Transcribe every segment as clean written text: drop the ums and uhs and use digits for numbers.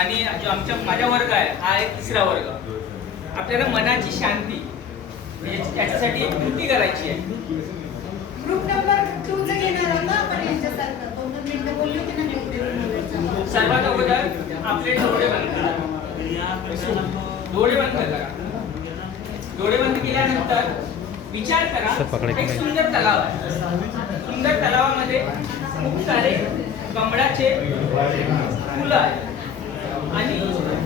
आणि जो माझा वर्ग आहे हा आहे तिसरा वर्ग. आपल्याला मनाची शांती याच्यासाठी एक कृती करायची आहे. ग्रुप नंबर 2 चं घेणार आहोत ना आपण यांच्यासारखं 2 मिनिटं बोलली होती ना. सर्वात अगोदर आपले डोळे बंद करा. डोळे बंद करा. डोळे बंद केल्यानंतर विचार करा एक सुंदर तलाव आहे. सुंदर तलावामध्ये खूप सारे कमळाचे फुलं आहेत आणि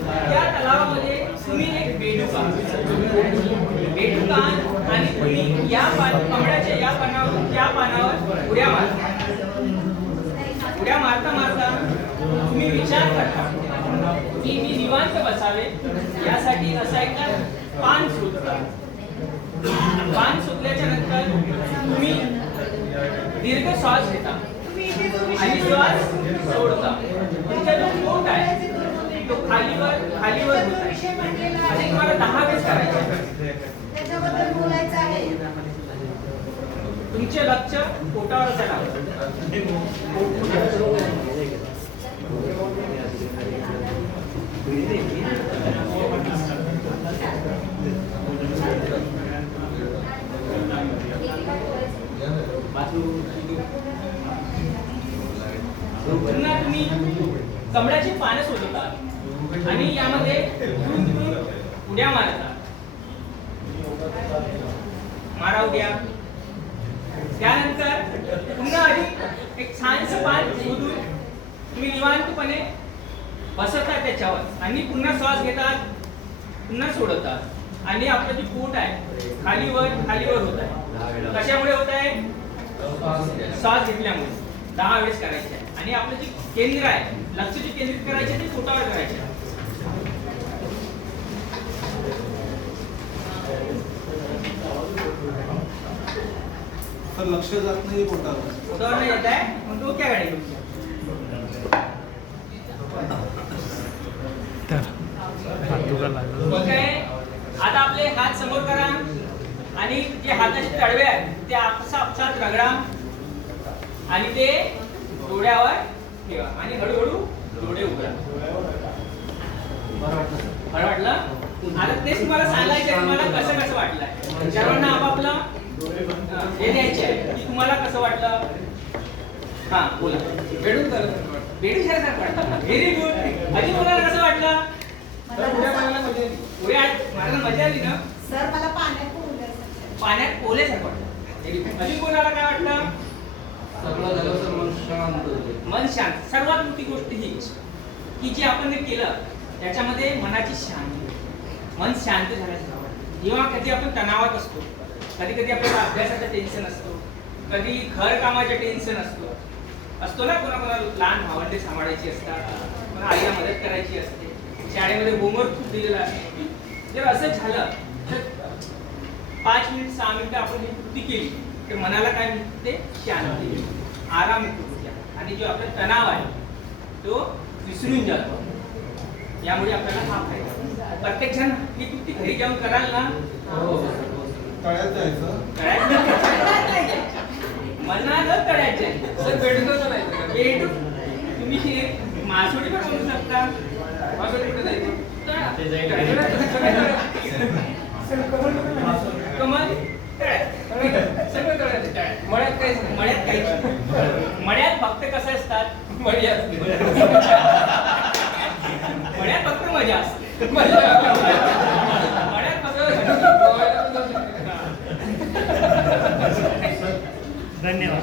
त्या तलावामध्ये तुम्ही एक बेडूक आणि तुम्ही या कमळाच्या या पानावर उड्या मारता. उड्या मारता मारता तुम्ही विचार करता की मी निवांत बसावे यासाठी असा एक पान सुटता. पान सुटल्याच्या नंतर तुम्ही दीर्घ श्वास घेता आणि श्वास सोडता. तुमचा जो पोट आहे तो खालीवर होत आहे. आणि तुम्हाला 10 वेळेस करायचे. त्याच्याबद्दल बोलायचं आहे. तुमचे लक्ष पोटावर असायला पुन्हा तुम्ही कमळाची पानं शोधता आणि यामध्ये उड्या मारता. मारा उड्या. त्यानंतर पुन्हा एक छानसं पान शोधून तुम्ही निवांतपणे बसता त्याच्यावर आणि पुन्हा श्वास घेतात, पुन्हा सोडतात आणि आपलं जे पोट आहे खालीवर होत आहे. कशामुळे होत आहे? श्वास घेतल्यामुळे. 10 वेळेस करायचे आहे. आणि आपलं जे केंद्र आहे, लक्ष जे केंद्रित करायचे ते पोटावर करायचे. तर लक्ष जात नाही पोटावर. पोटावर नाही येत आहे मग डोक्याकडे. ठीक आहे. आता आपले हात समोर करा आणि जे हाताचे तळवे आहेत ते आपसात रगडा आणि ते डोळ्यावर ठेवा आणि हळूहळू डोळे उघडा. बरं वाटलं? आता तेच तुम्हाला सांगायचं तुम्हाला कसं वाटलंय. सर्वांना आपापलं हे द्यायचे आहे की तुम्हाला कसं वाटलं. हा बोला. बेडूक सारखं वाटलं. Very good. अजून तुम्हाला कसं वाटलं? उड्या मारायला मजा आली ना? सर मला पाण्यात पोहल्यासारखं वाटलं. अजून कोणाला काय वाटलं? मन शांत. सर्वात मोठी गोष्ट हीच की जी आपण केलं त्याच्यामध्ये मनाची शांती, मन शांत झाल्यासारखं वाटतं. जेव्हा कधी आपण तणावात असतो, कधी कधी आपल्याला अभ्यासाचं टेन्शन असतो, कधी घर कामाचं टेन्शन असतो ना. कोणाला लहान भावंडे सांभाळायची असतात, कोणा आईला मदत करायची असते, शाळेमध्ये होमवर्क खूप दिलेला असतो. जर असं झालं तर 5 मिनिट 6 मिनिटं आपण ही कृती केली तर मनाला काय मिळते? शांती, आराम मिळतो. आणि जो आपला तणाव आहे तो विसरून जातो. यामुळे आपल्याला हा फायदा. प्रत्येक जण ही कृती घरी जाऊन कराल ना? तळ्यात जायचं. मनाला तळ्यात जायचं. सर बेडूक तुम्ही मासोळी पण बोलू शकता. मासोळी कुठे जायचं? कमल सगळं तळ्यात. मळ्यात काहीच मळ्यात फक्त कसं असतात? मळ्यात फक्त मजा असते. मळ्यात फक्त धन्यवाद.